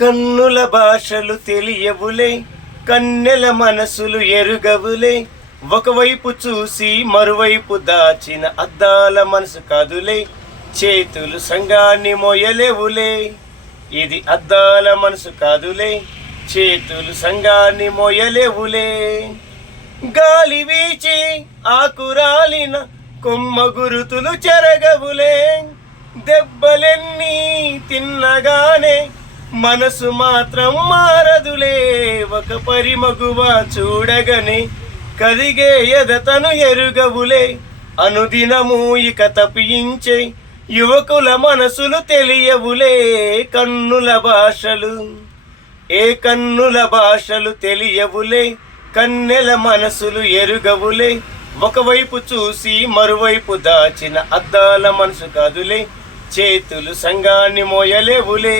కన్నుల భాషలు తెలియవులే, కన్నెల మనసులు ఎరుగవులే. ఒకవైపు చూసి మరువైపు దాచిన అద్దాల మనసు కాదులే. చేతులు సంఘాన్ని మోయలేవులే, ఇది అద్దాల మనసు కాదులే. చేతులు సంఘాన్ని మోయలేవులే. గాలి వీచి ఆకురాలిన కొమ్మ గురుతులు చెరగవులే. దెబ్బలెన్ని తిన్నగానే మనసు మాత్రం మారదులే. ఒక పరిమగువ చూడగనే కదిగే ఎదతను ఎరుగవులే. అనుదినము ఇక తప్పించే యువకుల మనసులు తెలియవులే. కన్నుల భాషలు కన్నుల భాషలు తెలియవులే, కన్నెల మనసులు ఎరుగవులే. ఒకవైపు చూసి మరువైపు దాచిన అద్దాల మనసు కాదులే. చేతులు సంఘాన్ని మోయలేవులే.